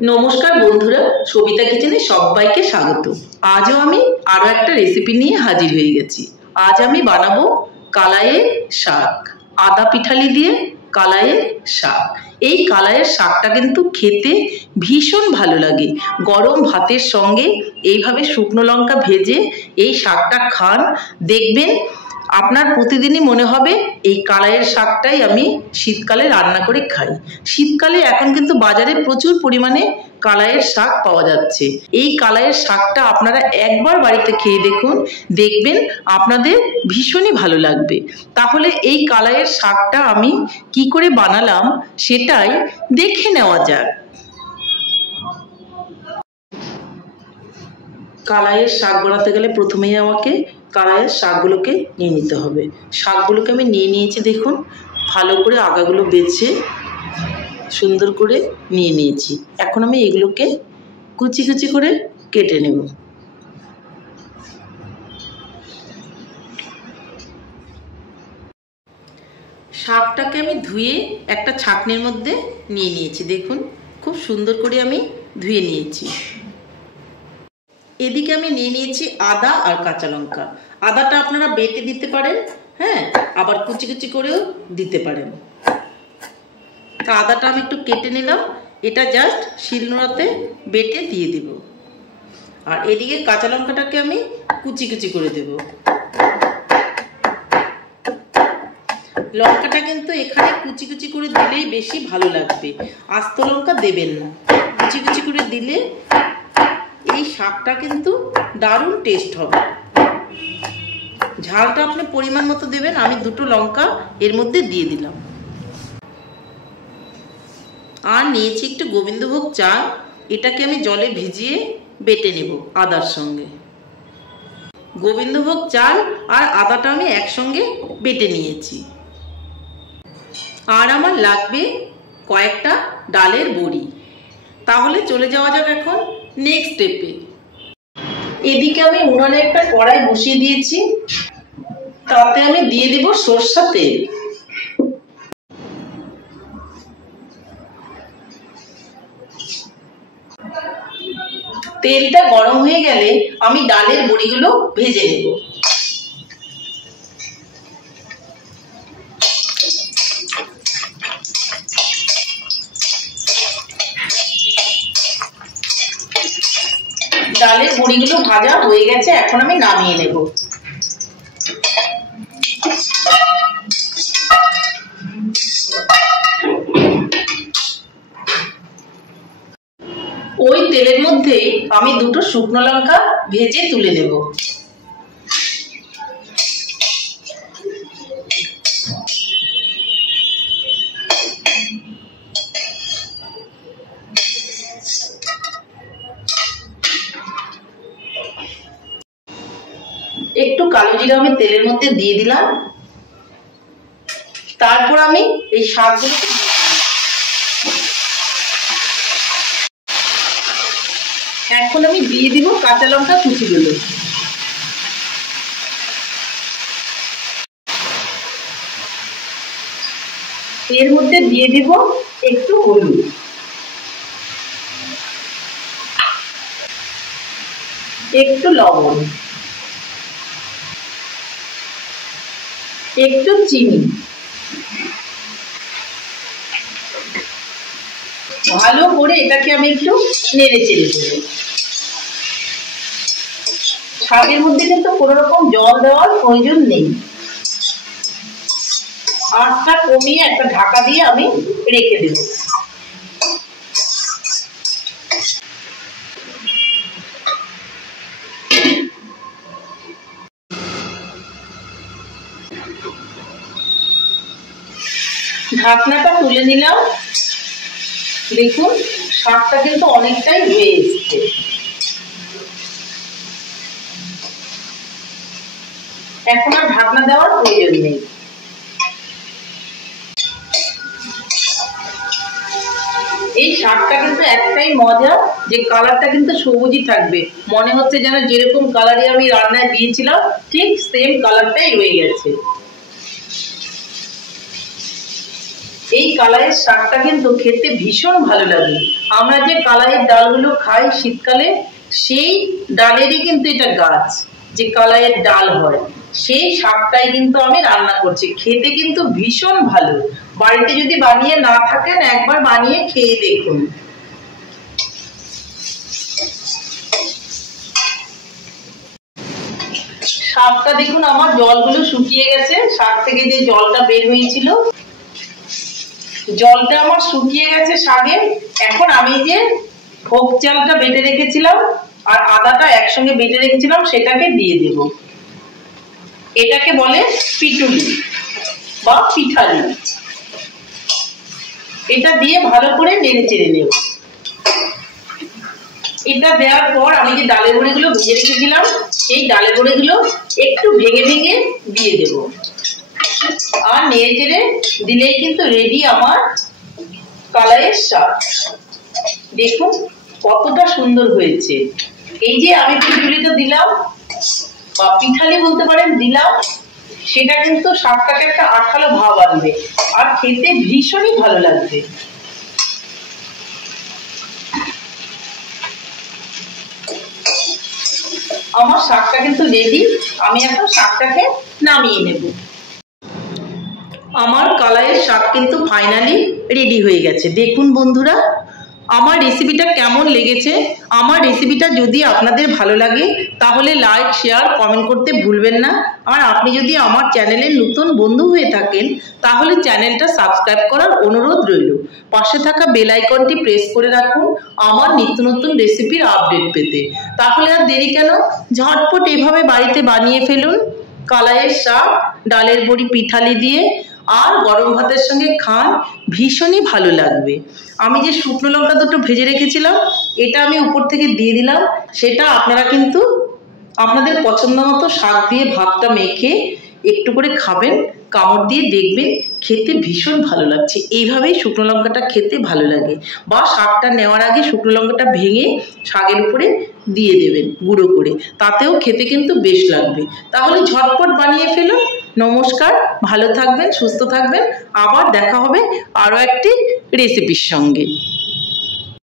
নমস্কার বন্ধুরা, সবিতা কিচেনে সবাইকে স্বাগত। আজও আমি আরও একটা রেসিপি নিয়ে হাজির হয়ে গেছি। আজ আমি বানাবো কালাইয়ের শাক, আদা পিঠালি দিয়ে কালাইয়ের শাক। এই কালাইয়ের শাকটা কিন্তু খেতে ভীষণ ভালো লাগে। গরম ভাতের সঙ্গে এইভাবে শুকনো লঙ্কা ভেজে এই শাকটা খান, দেখবেন আপনার প্রতিদিনই মনে হবে এই কালাইয়ের শাকটাই আমি শীতকালে রান্না করে খাই। শীতকালে এখন কিন্তু বাজারে প্রচুর পরিমাণে কালাইয়ের শাক পাওয়া যাচ্ছে। এই কালাইয়ের শাকটা আপনারা একবার বাড়িতে খেয়ে দেখুন, দেখবেন আপনাদের ভীষণই ভালো লাগবে। তাহলে এই কালাইয়ের শাকটা আমি কি করে বানালাম সেটাই দেখে নেওয়া যাক। কালাইয়ের শাক বানাতে গেলে প্রথমেই আমাকে কালাইয়ের শাকগুলোকে নিয়ে নিতে হবে। শাকগুলোকে আমি নিয়ে নিয়েছি, দেখুন ভালো করে আগাগুলো বেছে সুন্দর করে নিয়ে নিয়েছি। এখন আমি এগুলোকে কুচি কুচি করে কেটে নেব। শাকটাকে আমি ধুয়ে একটা ছাঁকনির মধ্যে নিয়ে নিয়েছি, দেখুন খুব সুন্দর করে আমি ধুয়ে নিয়েছি। এদিকে আমি নিয়ে নিয়েছি আদা আর কাঁচা লঙ্কা। আদাটা আপনারা বেটে দিতে পারেন, হ্যাঁ, আবার কুচি কুচি করেও দিতে পারেন। তা আদাটা আমি একটু কেটে নিলাম, এটা জাস্ট শিলনোড়াতে বেটে দিয়ে দিব। আর এদিকে কাঁচা লঙ্কাটাকে আমি কুচি কুচি করে দেব। লঙ্কাটা কিন্তু এখানে কুচি কুচি করে দিলেই বেশি ভালো লাগবে, আস্ত লঙ্কা দেবেন না। কুচি কুচি করে দিলে এই শাকটা কিন্তু দারুণ টেস্ট হবে। ঝালটা আপনি পরিমাণ মতো দেবেন। আমি দুটো লঙ্কা এর মধ্যে দিয়ে দিলাম। আর নিয়েছি একটু গোবিন্দভোগ চাল, এটাকে আমি জলে ভিজিয়ে বেটে নেব আদার সঙ্গে। গোবিন্দভোগ চাল আর আদাটা আমি একসঙ্গে বেটে নিয়েছি। আর আমার লাগবে কয়েকটা ডালের বড়ি। তাহলে চলে যাওয়া যাক এখন নেক্সট স্টেপে। এদিকে আমি উনানে একটা কড়াই বসিয়ে দিয়েছি, তাতে আমি দিয়ে দিব সরষের তেল। তেলটা গরম হয়ে গেলে আমি ডালের বড়িগুলো ভেজে নেব। ডালের বড়িগুলো ভাজা হয়ে গেছে, এখন আমি নামিয়ে নেব। ওই তেলের মধ্যে আমি দুটো শুকনো লঙ্কা ভেজে তুলে নেব। একটু কালো জিরা আমি তেলের মধ্যে দিয়ে দিলাম। তারপর আমি এই শাকগুলোকে এখন আমি দিয়ে দিব কাঁচা লঙ্কা কুচিগুলো। এর মধ্যে দিয়ে দিব একটু হলুদ, একটু লবণ, একটু চিনি। ভালো করে এটাকে আমি একটু নেড়ে চেড়ে দেব। শাকের মধ্যে কিন্তু কোনো রকম জল দেওয়ার প্রয়োজন নেই। আঁচটা কমিয়ে একটা ঢাকা দিয়ে আমি রেখে দেব। ঢাকনাটা তুলে নিলাম, দেখুন শাকটা কিন্তু অনেকটাই হয়ে এসছে। এখন আর ঢাকনা দেওয়ার প্রয়োজন নেই। এই শাকটা কিন্তু একটাই মজা, যে কালারটা কিন্তু সবুজই থাকবে, মনে হচ্ছে যেন যেরকম কালারে আমি রান্নায় দিয়েছিলাম ঠিক সেম কালারটাই রয়ে গেছে। এই কালাইয়ের শাকটা কিন্তু খেতে ভীষণ ভালো লাগে। আমরা যে কালাইয়ের ডালগুলো খাই শীতকালে, সেই ডালেরই কিন্তু এটা গাছ, যে কালাইয়ের ডাল হয়, সেই শাকটাই কিন্তু আমি রান্না করছি। খেতে কিন্তু ভীষণ ভালো। বাড়িতে যদি বানিয়ে না থাকেন, একবার বানিয়ে খেয়ে দেখুন। শাকটা দেখুন আমার জলগুলো শুকিয়ে গেছে, শাক থেকে যে জলটা বের হয়েছিল, জলটা আমার শুকিয়ে গেছে শাকের। এখন আমি যে ভোগ চালটা বেটে রেখেছিলাম আর আদাটা একসঙ্গে বেটে রেখেছিলাম সেটাকে দিয়ে দেব। এটাকে বলে পিটুলি বা পিঠালি। এটা দিয়ে ভালো করে নেড়ে চেড়ে নেব। এটা দেওয়ার পর আমি যে ডালের বড়িগুলো ভেজে রেখেছিলাম, সেই ডালের বড়িগুলো একটু ভেঙে ভেঙে দিয়ে দেব। আর নেড়ে চেড়ে দিলেই কিন্তু রেডি আমার কালাইয়ের শাক। দেখুন কতটা সুন্দর হয়েছে। এই যে আমি পিঠুলিটা দিলাম বা পিঠালি বলতে পারেন দিলাম, সেটা কিন্তু শাকটাকে একটা আঠালো ভাব আনবে আর খেতে ভীষণই ভালো লাগবে। আমার শাকটা কিন্তু রেডি। আমি এখন শাকটাকে নামিয়ে নেব। আমার কালাইয়ের শাক কিন্তু ফাইনালি রেডি হয়ে গেছে। দেখুন বন্ধুরা, আমার রেসিপিটা কেমন লেগেছে। আমার রেসিপিটা যদি আপনাদের ভালো লাগে তাহলে লাইক, শেয়ার, কমেন্ট করতে ভুলবেন না। আর আপনি যদি আমার চ্যানেলের নতুন বন্ধু হয়ে থাকেন তাহলে চ্যানেলটা সাবস্ক্রাইব করার অনুরোধ রইল। পাশে থাকা বেল আইকনটি প্রেস করে রাখুন আমার নিত্য নতুন রেসিপির আপডেট পেতে। তাহলে আর দেরি কেন, ঝটপট এভাবে বাড়িতে বানিয়ে ফেলুন কালাইয়ের শাক ডালের বড়ি পিঠালি দিয়ে, আর গরম ভাতের সঙ্গে খান, ভীষণই ভালো লাগবে। আমি যে শুকনো লঙ্কা দুটো ভেজে রেখেছিলাম, এটা আমি উপর থেকে দিয়ে দিলাম। সেটা আপনারা কিন্তু আপনাদের পছন্দ মতো শাক দিয়ে ভাতটা মেখে একটু করে খাবেন, কামড় দিয়ে দেখবেন খেতে ভীষণ ভালো লাগছে। এইভাবেই শুকনো লঙ্কাটা খেতে ভালো লাগে। বা শাকটা নেওয়ার আগে শুকনো লঙ্কাটা ভেঙে শাকের উপরে দিয়ে দেবেন গুঁড়ো করে, তাতেও খেতে কিন্তু বেশ লাগবে। তাহলে ঝটপট বানিয়ে ফেলুন। নমস্কার, ভালো থাকবেন, সুস্থ থাকবেন। আবার দেখা হবে আরও একটি রেসিপির সঙ্গে।